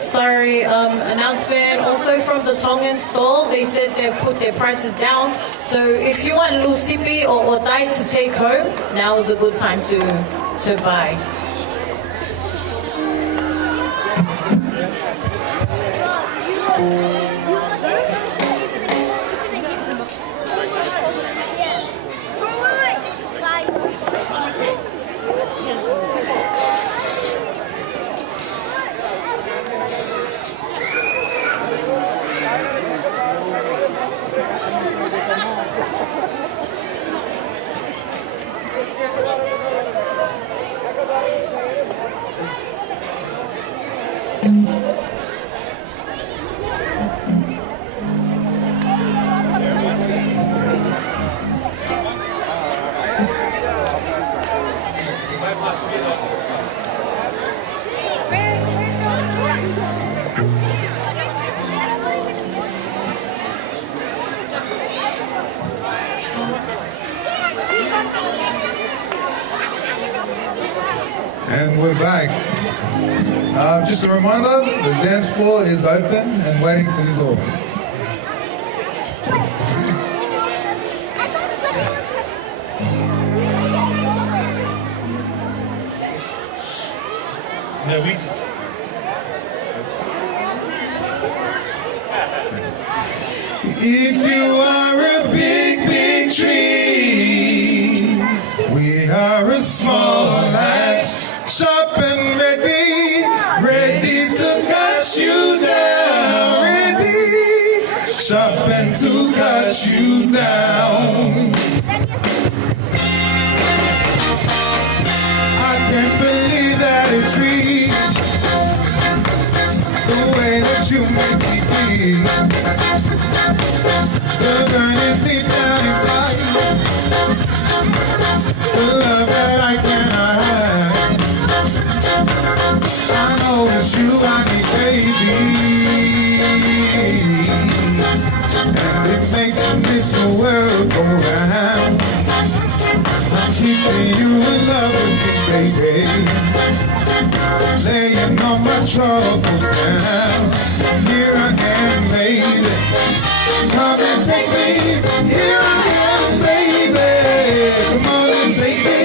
Sorry, announcement also from the Tongan stall. They said they've put their prices down. So if you want lusipi or dai to take home, now is a good time to buy. And we're back. Just a reminder, the dance floor is open and waiting for you all. No, we If you are a big, big tree, we are a small axe, sharp and ready, ready to cut you down, ready, sharp and to cut you down. I can't believe that it's real, the way that you make me feel. The burning deep down inside, the love that I cannot hide. I know it's you I need, baby, and it makes this world go round. I'm keeping you in love with me, baby, laying all my troubles down. Here I am, baby, come and take me. Here I am, baby, come on and take me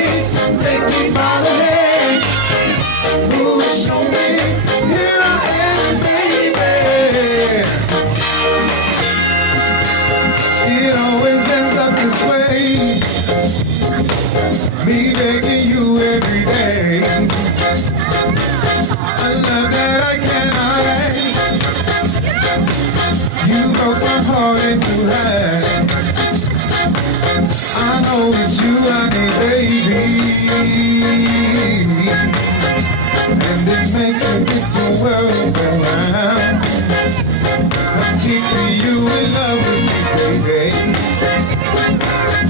by the hand. Ooh, show me. Here I am, baby. It always ends up this way, me begging you every day. A love that I cannot ask. You broke my heart into half. I know it's you I need, baby, and it makes this world go round. I'm keeping you in love with me, baby,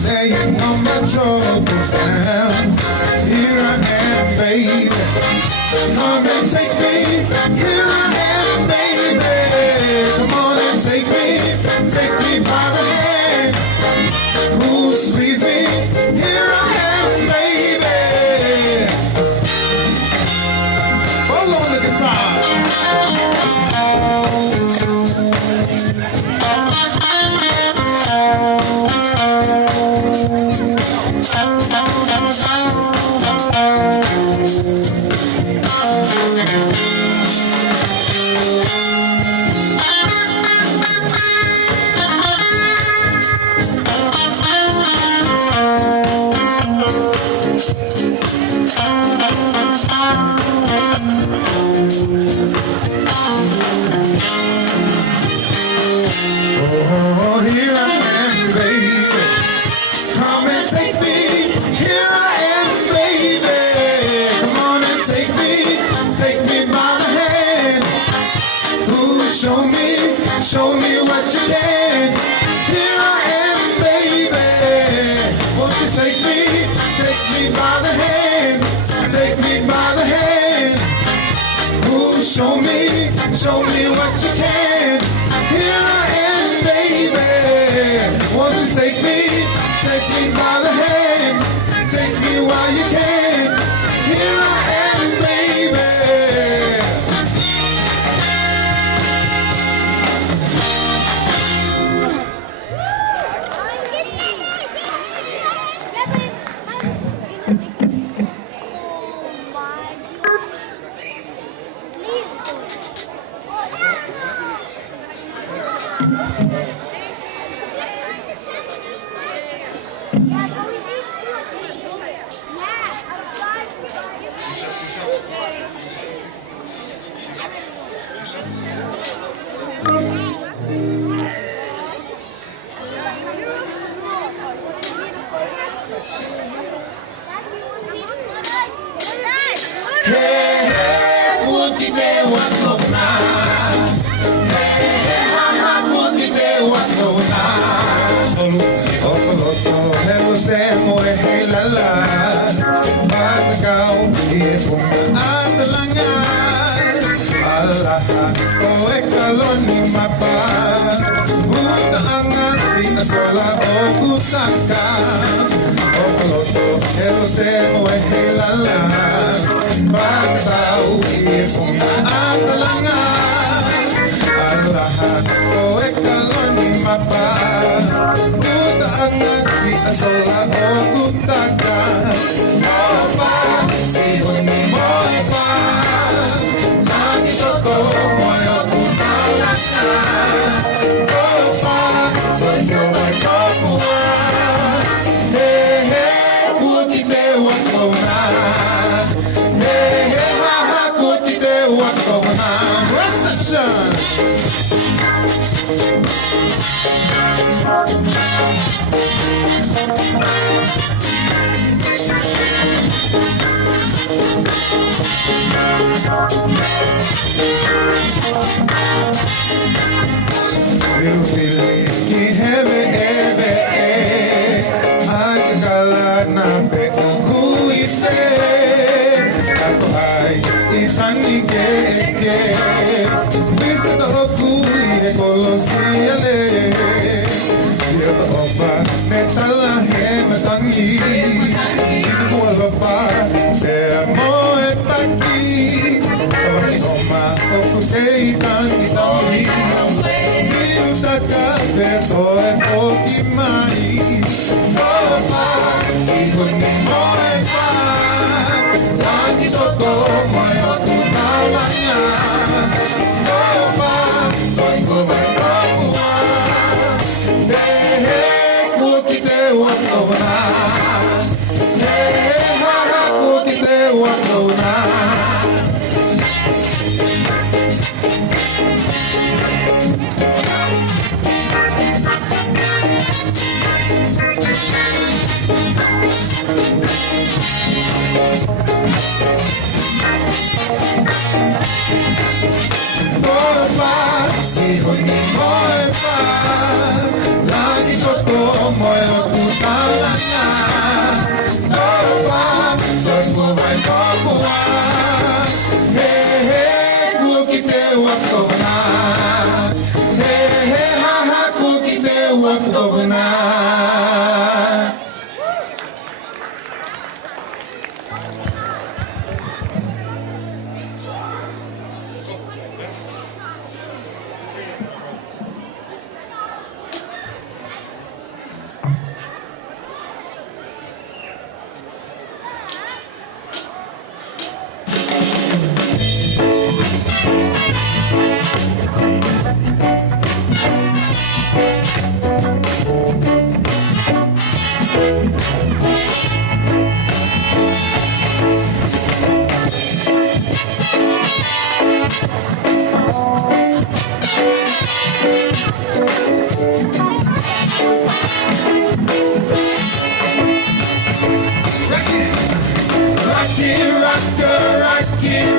laying all my troubles down. Here I am, baby, come and take me. Here I am, baby, come on and take me by the hand. Ooh, squeeze me. Here I am, baby. Hold on the guitar. Oh, here I am, baby, come and take me. Here I am, baby, come on and take me by the hand. Ooh, show me what you can. Here I am, baby, won't you take me by the hand, take me by the hand. Ooh, show me what you can. Here I am, baby. Won't you take me by the hand, take me while you can. Here I am, baby.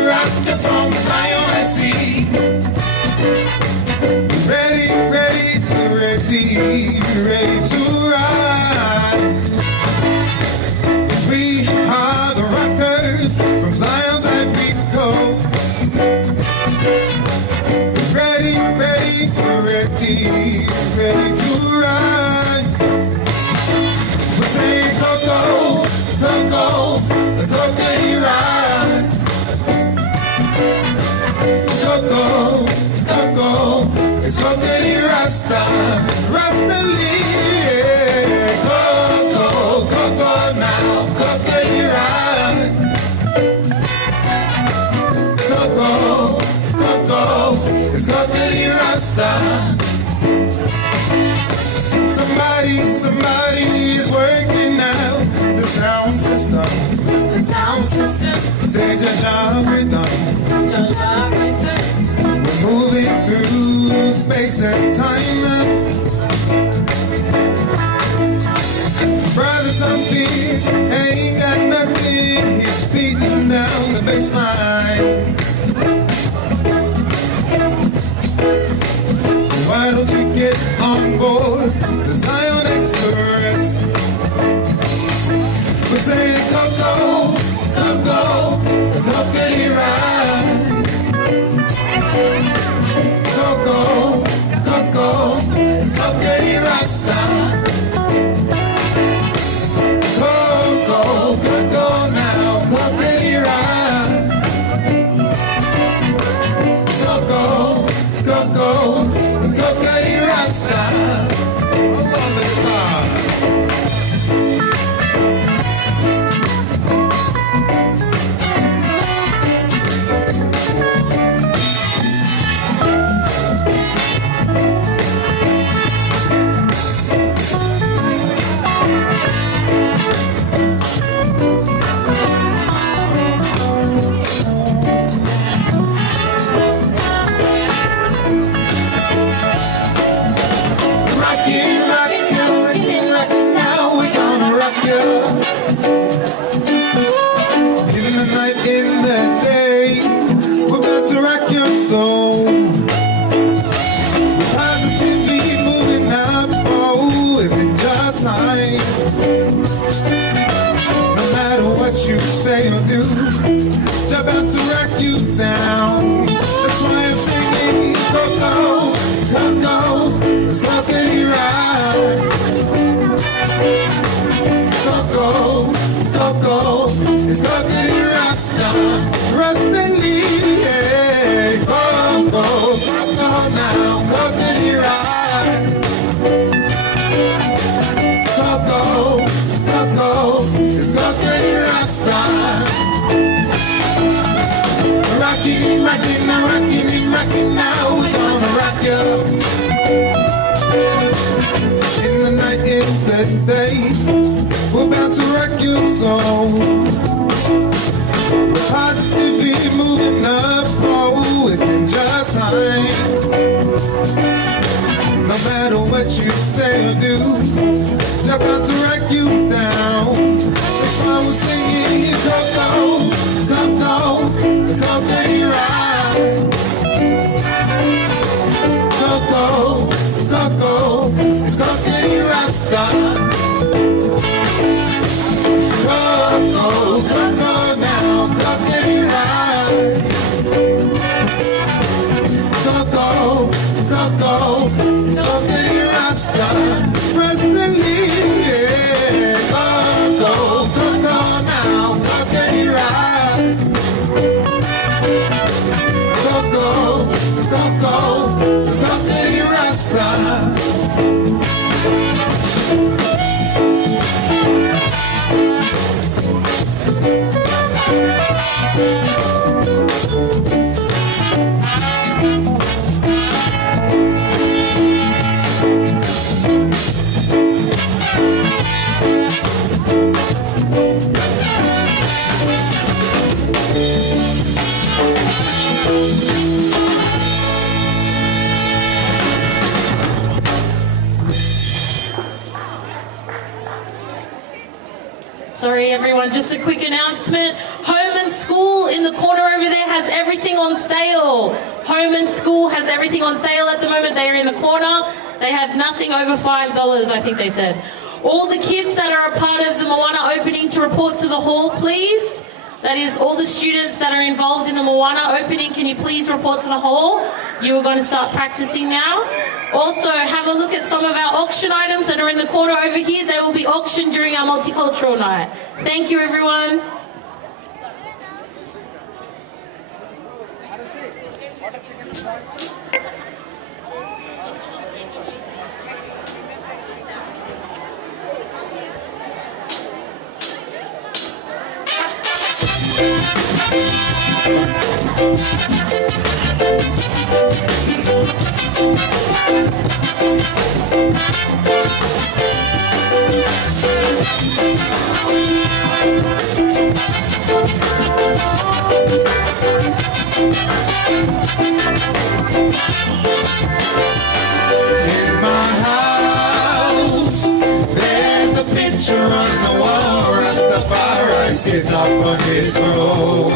rocker from Zion, I see. Ready, ready, ready, ready to ride. We are the rockers from Zion's Ivory Coast. Ready, ready, ready, ready to ride. Rasta, Rasta Lee. Go, go, go now, go, go, go, go, go, it's go, go, Rasta. Somebody is working out the sound system. The sound system. Say Jaja rhythm. Jaja rhythm. We're moving through space and time. Brother Tumpy ain't got nothing. He's beating down the bass line. So why don't you get on board the Zion Express? We're saying go, go, go, go, let's go get it right. Go, go, go, go, let's go get it right, stop. Go, go, go, go now, go get it right. Go, go, go, go, let's go get it right, stop. Hold on, let's stop. Say or do, jump out to rock you down. That's why I'm singing, go, go, go, go, let's go get it right. Go, go, go, go, let's go get it right. Stop, Rasta Lee, yeah. Go, go, go, go now, go get it right. Go, go, go, go, let's go get it right. Rockin' now, we're gonna rock you. In the night, in the day, we're about to rock your soul. We're positively moving up, oh, within your time. No matter what you say or do, jump out to rock you down. That's why we're singing, go, go, go, go, let's go get it right. Go, go, go, go, let's go get it right, stop. Go, go, go, go now, go get it right. Go, go, go, go, let's go get it right, stop. Press the lead, yeah. Go, go, go, go now, go get it right. Go, go, go, go, let's go get it right, stop. Sorry everyone, just a quick announcement. Home and School in the corner over there has everything on sale. Home and School has everything on sale at the moment. They are in the corner. They have nothing over $5, I think they said. All the kids that are a part of the Moana opening to report to the hall, please. That is all the students that are involved in the Moana opening. Can you please report to the hall? You are going to start practicing now. Also, have a look at some of our auction items that are in the corner over here. They will be auctioned during our Multicultural night. Thank you, everyone. In my house, there's a picture on the wall. Rastafari sits up on his throne.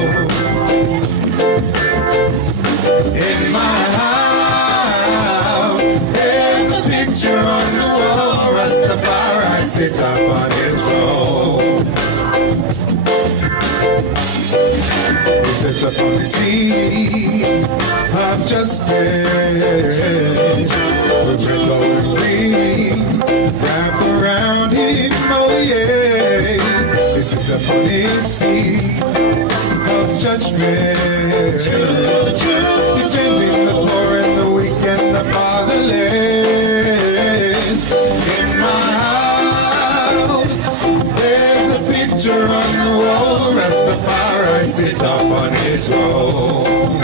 In my house, there's a picture on the wall. Rastafari sits up on his throne. He sits up on the seat of justice, with red, gold, and green wrapped around him. Oh yeah, he sits up on his seat of judgment, defending the poor and the weak and the fatherless. In my house, there's a picture on the wall. Rastafari sits up on his throne.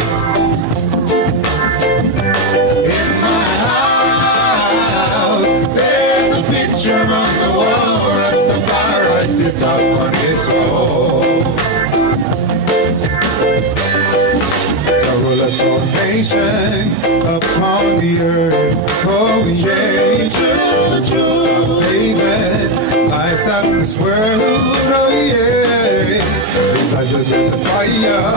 In my house, there's a picture on the wall. Rastafari sits up on his throne. To rule a whole nation upon the earth. Oh yeah, true. David lights up this world. Oh yeah, his eyes are just a fire.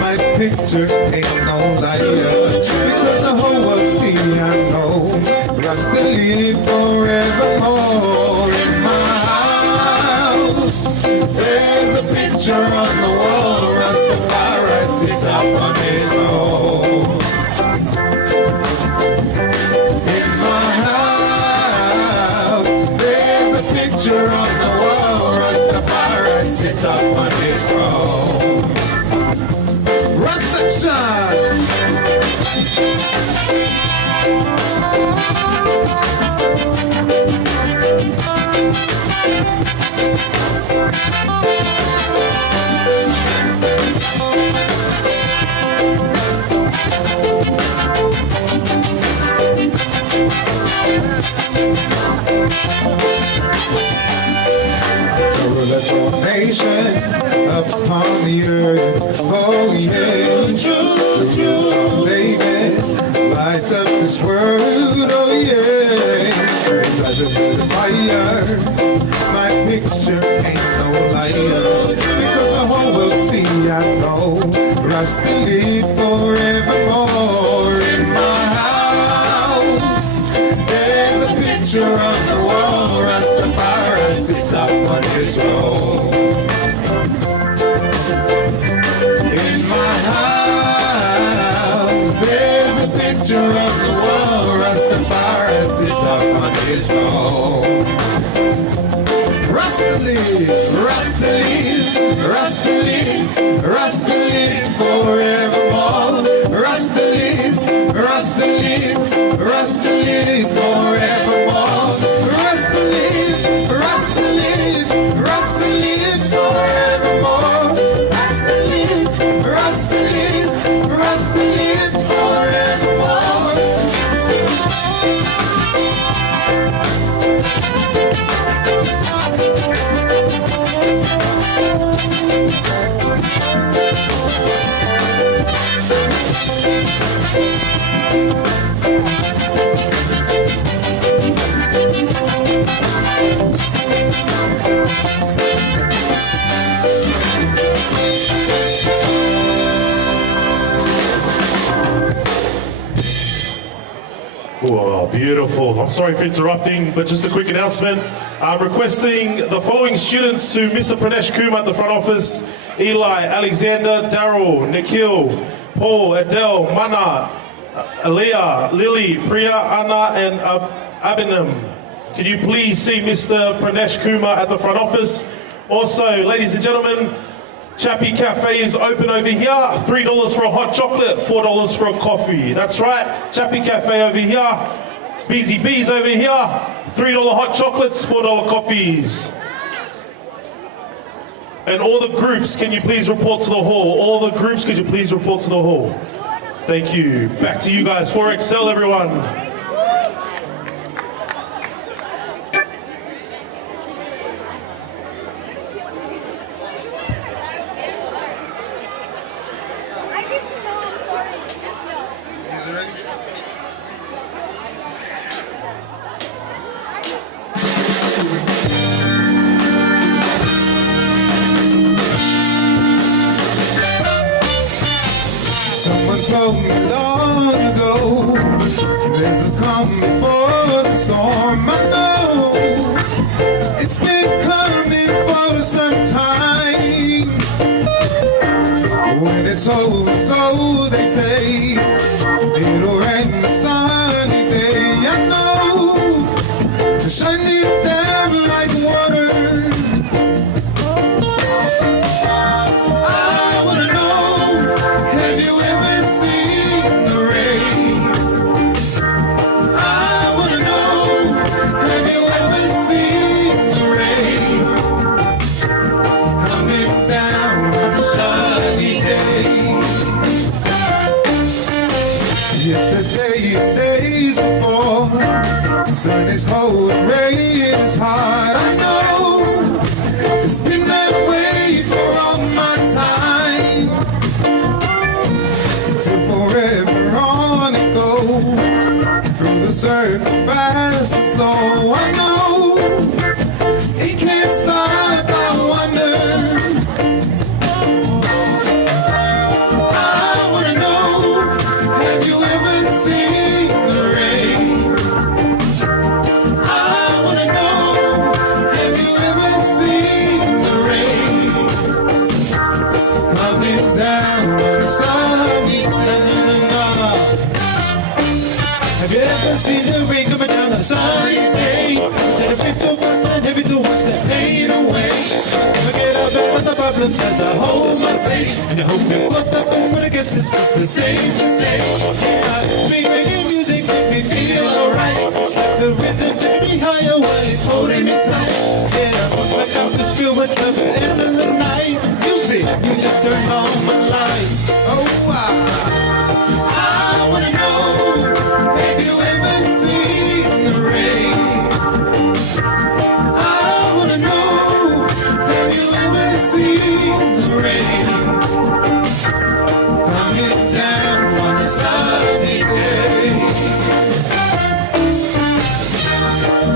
My picture ain't no liar, because the whole world see I know Rasta live forevermore. In my house, there's a picture on the wall. Rastafari sits up on his throne. In my house, there's a picture on the wall. Rastafari sits up on his throne. Rasta Section. Nation upon the earth. Oh yeah, true. David lights up this world. Oh yeah, his eyes are the fire. My picture ain't no liar, because the whole world see I know Rasta live forevermore. In my house, there's a picture on the wall. Rastafari sits up on his throne. In my house, there's a picture of the wall. Rastafari sits up on his throne. Rasta live, Rasta live, Rasta live, Rasta live forevermore. Rasta live, Rasta live, Rasta live forevermore. Rasta live, Rasta live, Rasta live forevermore. Rasta live, Rasta live, Rasta live forevermore. Oh, beautiful. I'm sorry for interrupting, but just a quick announcement. I'm requesting the following students to Mr. Pranesh Kumar at the front office: Eli, Alexander, Daryl, Nikhil, Paul, Adele, Mana, Aliyah, Lily, Priya, Anna, and Abinam. Can you please see Mr. Pranesh Kumar at the front office? Also, ladies and gentlemen, Chappie Cafe is open over here. $3 for a hot chocolate, $4 for a coffee. That's right, Chappie Cafe over here. Beezy Bees over here. $3 hot chocolates, $4 coffees. And all the groups, can you please report to the hall? All the groups, could you please report to the hall? Thank you. Back to you guys. 4XL, everyone. Someone told me long ago, there's a calm before the storm. I know it's been coming for some time. When it's over, so they say, it'll rain a sunny day. I know, shining down like water. Yesterday and days before, the sun is cold and rain is hard. I know it's been that way for all my time. Till forever on it goes, through the circle fast and slow. I know it can't stop, I wonder. Have you ever seen the rain coming down on a sunny day? Let it rain so fast and heavy to watch that pain away. Forget about the problems as I hold my faith. And I hope it what the best, but I guess it's just the same today. Yeah, sweet reggae music make me feel alright. It's like the rhythm take me higher while it's holding me tight. Yeah, my cup is filled with love at the end of the night. Music, you just turn on my light. Oh, I wanna know, have you ever seen the rain? I wanna know, have you ever seen the rain? Coming down on a sunny day.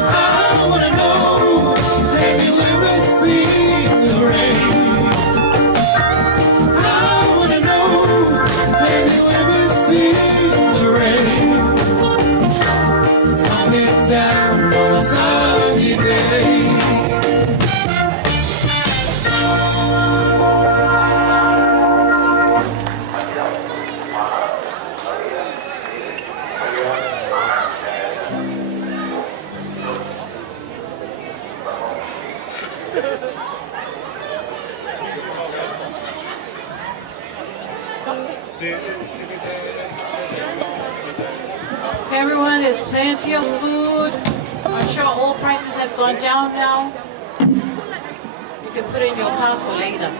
I wanna know, have you ever seen the rain? I wanna know, have you ever seen the rain? Coming down on a sunny day. Hey everyone, there's plenty of food. I'm sure all prices have gone down now. You can put it in your car for later.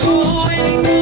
Going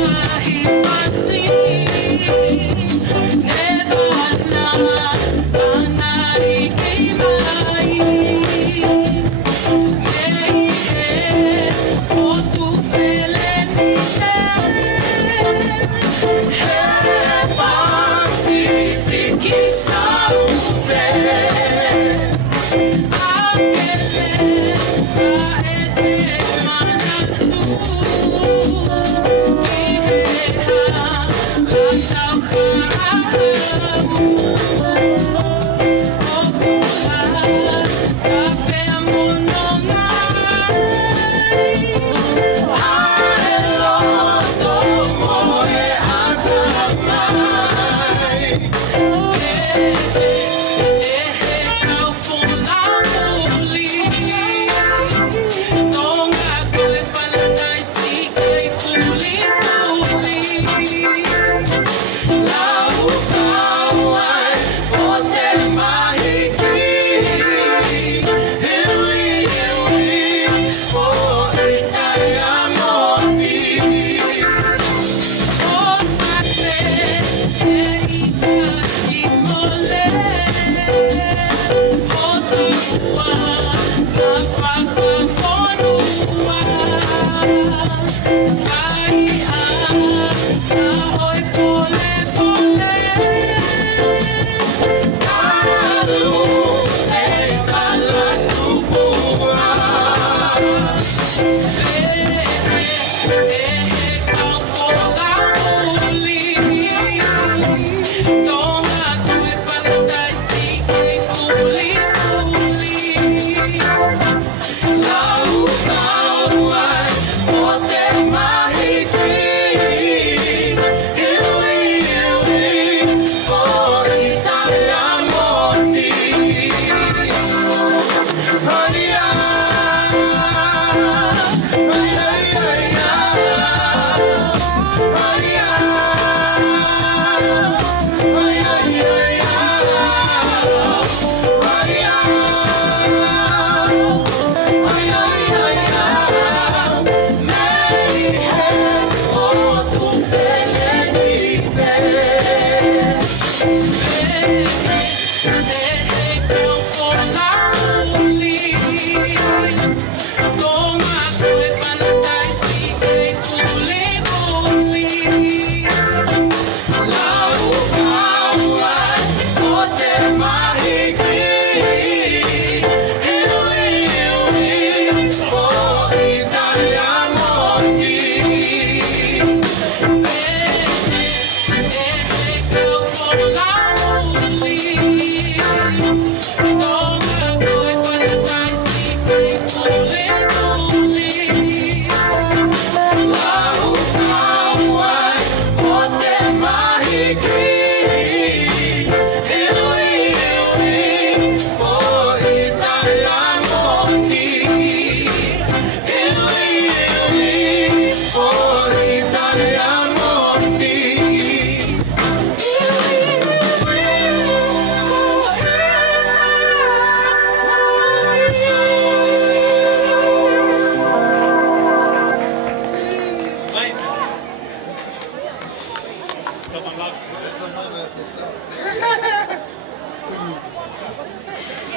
Yeah,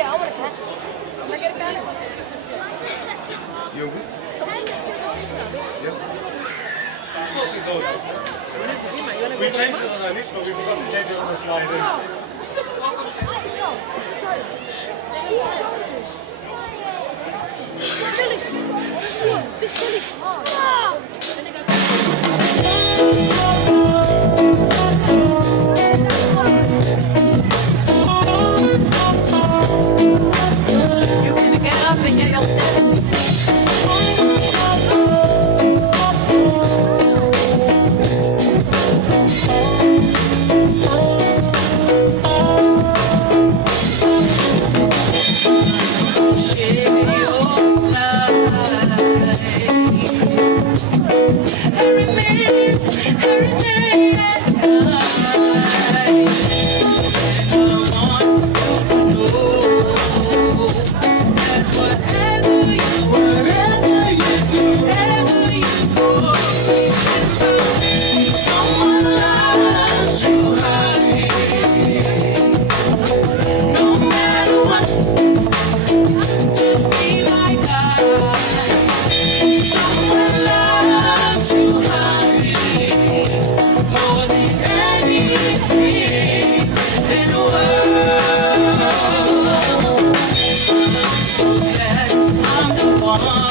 I want a cat. Can I get a cat? You okay? Of course it's all. We changed it on our list, but we forgot to change it on the slide. This jelly's hard. You can get up and get your steps. Every minute, every day and night. And I want you to know that whatever you do, wherever you go, someone loves you, honey. No matter what, just be my guide. Someone loves you, honey, more than anything in the world. So glad I'm the one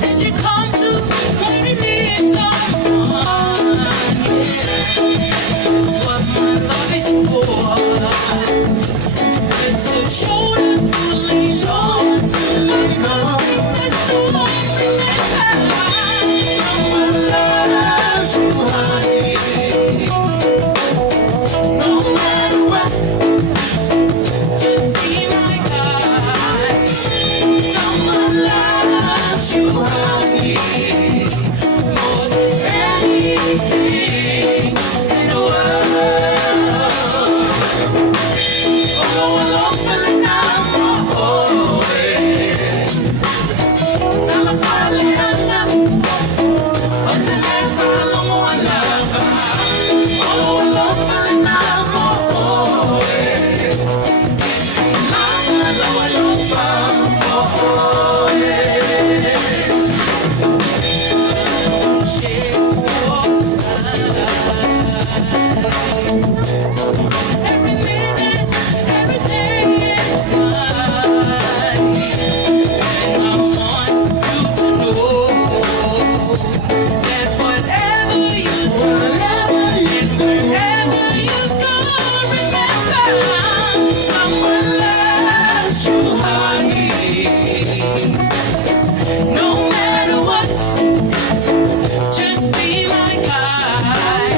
that you come to when you need someone. Yeah, that's what my love is for. It's a shoulder to lean on, nothing is more someone loves you, honey. No matter what, just be my guide. Someone loves you, honey, more than anything in the world. Oh, I'm feeling I'm always. Tell me finally I'm not. Until I follow more love. Oh, I'm feeling I'm always. Shake your life. Every minute, every day and night. And I want you to know that whatever you do, and wherever you go, remember someone loves you, honey. No matter what, just be my guide.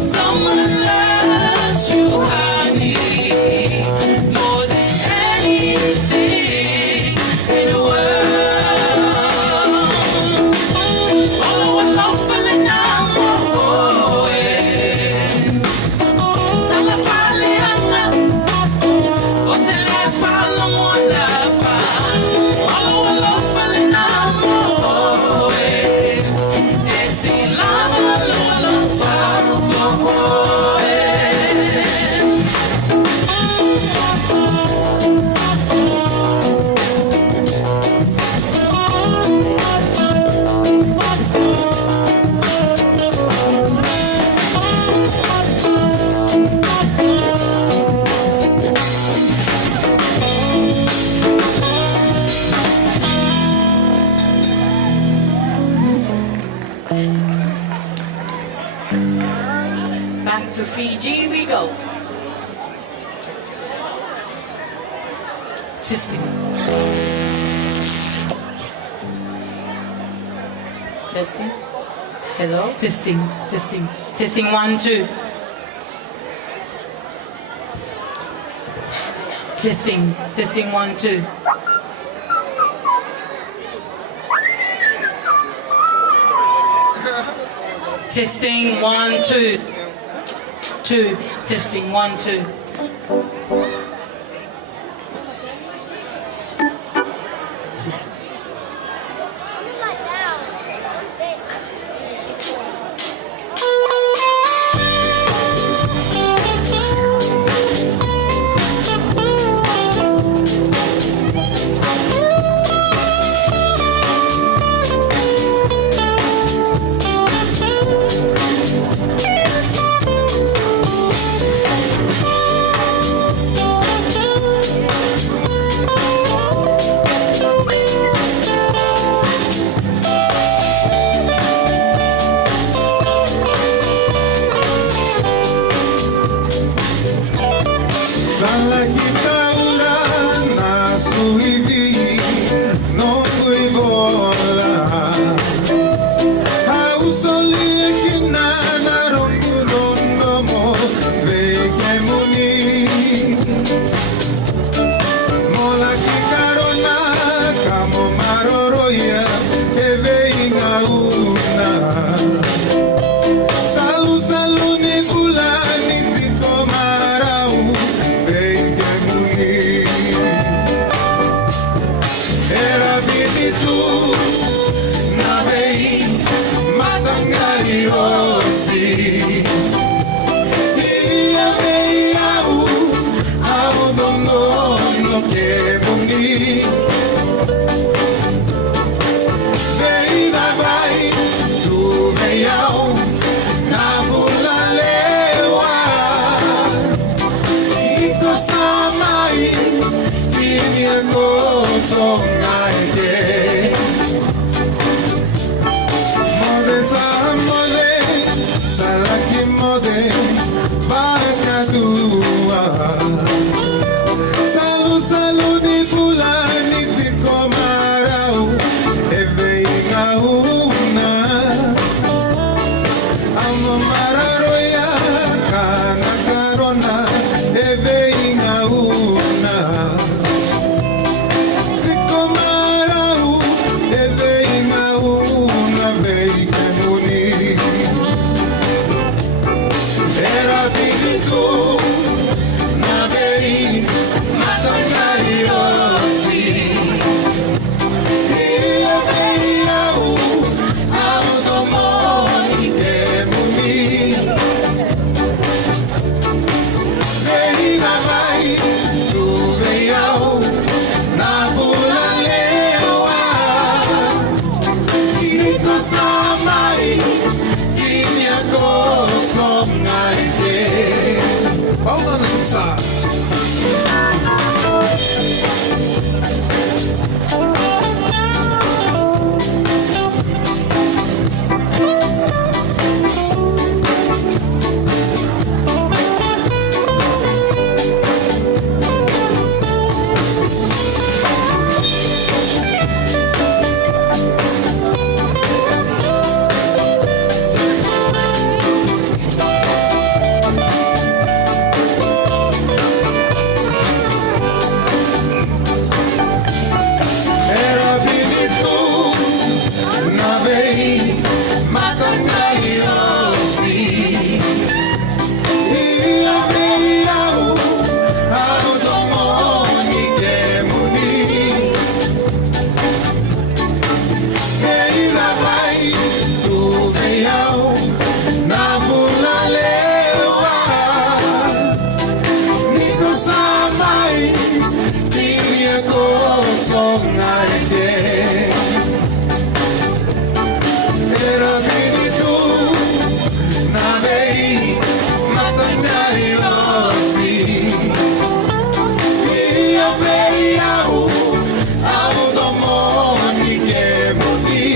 Someone loves you, honey, more than anything in the world. Oh, I'm feeling I'm always. Till I finally hang up, until I follow more love. Oh, I'm feeling I'm always. Esse lava, lolo, faro, Back to Fiji we go. Testing. Testing. Hello. Testing. Testing. Testing 1, 2. Testing. Testing 1, 2. Testing 1, 2. 2. Testing 1, 2. Testing. Like now. una Amo mararoya kana karona Eveinga una Tiko marau Eveinga una Veiga muni Era pinitu Na vei Matangari rosi Ia veiau Automoni ke muni Veina vai Tu veiau Na bula lewa Iko samai Tinia goso ngai te Hold on inside Era vinito na vei Matangari rosi Ia veiau Automoni ke muni Veina vai Tu veiau Na bula lewa Niko samai Tinia goso ngai te Era vinito na vei Matangari rosi Ia veiau Automoni ke muni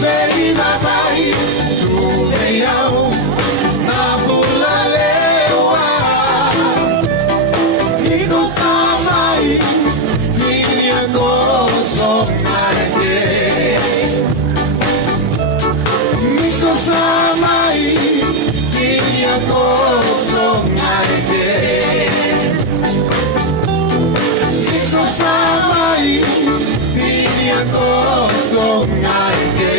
Veina vai Tu veiau Na bula lewa Niko samai Tinia goso ngai te Niko samai Tinia goso ngai te Niko samai Tinia goso ngai te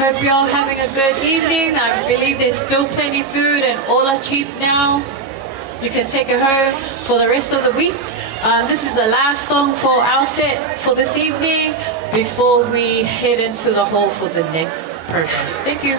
Hope you're having a good evening. I believe there's still plenty food and all are cheap now. You can take it home for the rest of the week. This is the last song for our set for this evening before we head into the hall for the next program. Thank you.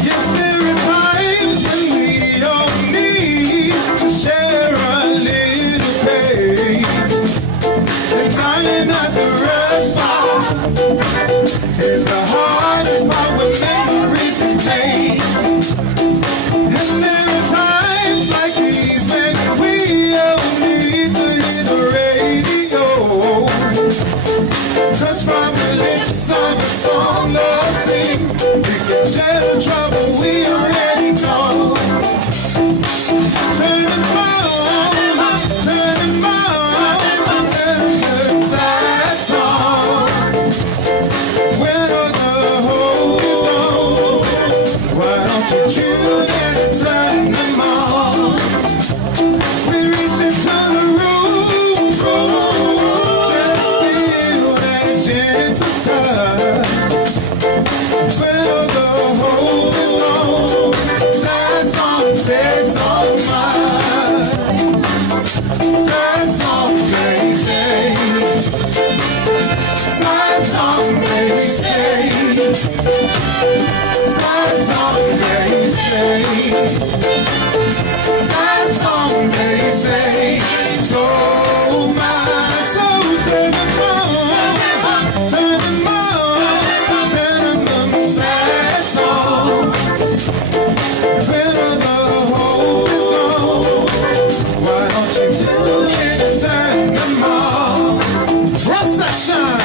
Yes, there are times when we all need to share a little pain. And dining at the restaurant is the hardest part when memories remain. And there are times like these when we all need to hear the radio. 'Cause from the lips of a song love sings, we can share the trouble we already know. Turn them on, turn them on, turn the sad song. When all the hope is gone, why don't you tune in and turn them on? We reach into the room, just feel that gentle touch. When all the hope is gone, sad song says so much. Sad song they say, sad song they say, sad song they say, sad song they say, so much. So turn them on, turn them on, turn them sad song. When all the hope is gone, why don't you tune in and turn them on? Procession.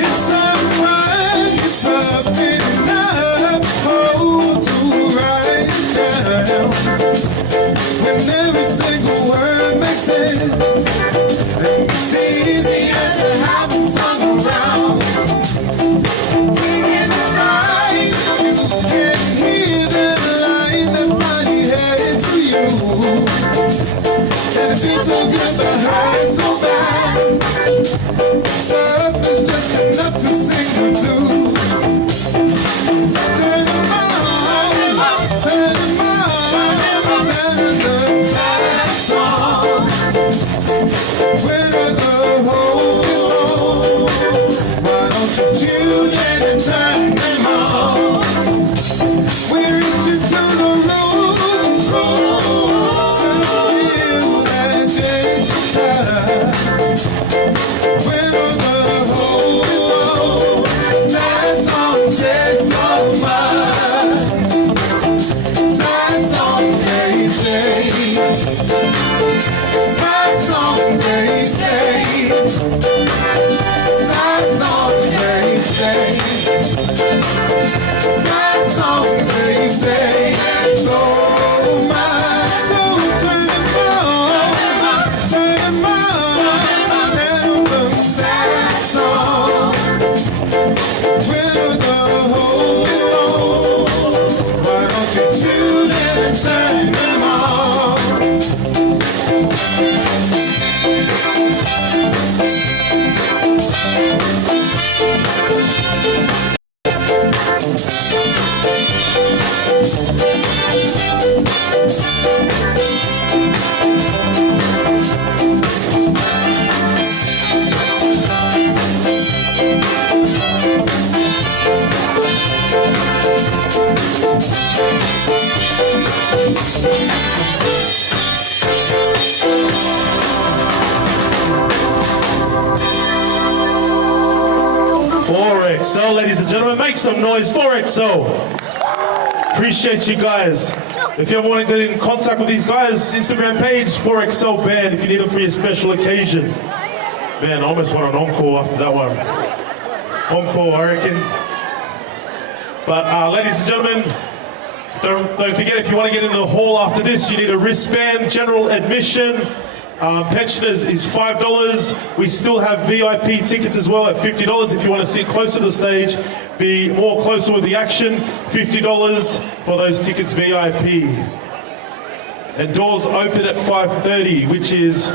If someone is something enough, hold to write it down. When every single word makes sense, then it's easier to have a song around. Sing inside, you can hear the line that body head to you. And it feels so good to hurt so bad. Surf is just enough to sing the blues. Turn them on, turn them on, turn the sad song. When all the hope is gone, why don't you tune in and turn them on? We reach into the room, feel that gentle touch. When all the hope is gone, and gentlemen, make some noise for XO. Appreciate you guys. If you ever want to get in contact with these guys, Instagram page, 4XL Band, if you need them for your special occasion. Man, I almost want an encore after that one. Encore, I reckon. But ladies and gentlemen, don't forget, if you want to get into the hall after this, you need a wristband, general admission. Pensioners is $5. We still have VIP tickets as well at $50 if you want to sit closer to the stage, be more closer with the action. $50 for those tickets VIP. And doors open at 5:30, which is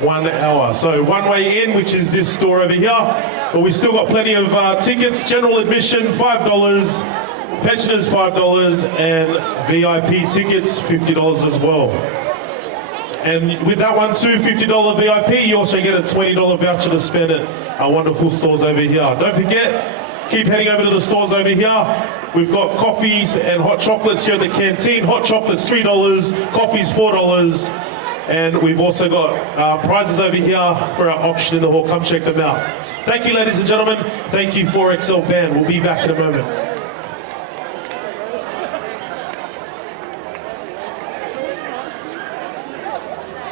1 hour. So one way in, which is this door over here. But we still got plenty of tickets. General admission $5, pensioners $5, and VIP tickets $50 as well. And with that one too, $50 VIP, you also get a $20 voucher to spend at our wonderful stores over here. Don't forget, keep heading over to the stores over here. We've got coffees and hot chocolates here at the canteen. Hot chocolates $3, coffees $4. And we've also got prizes over here for our auction in the hall. Come check them out. Thank you, ladies and gentlemen. Thank you, 4XL Band. We'll be back in a moment.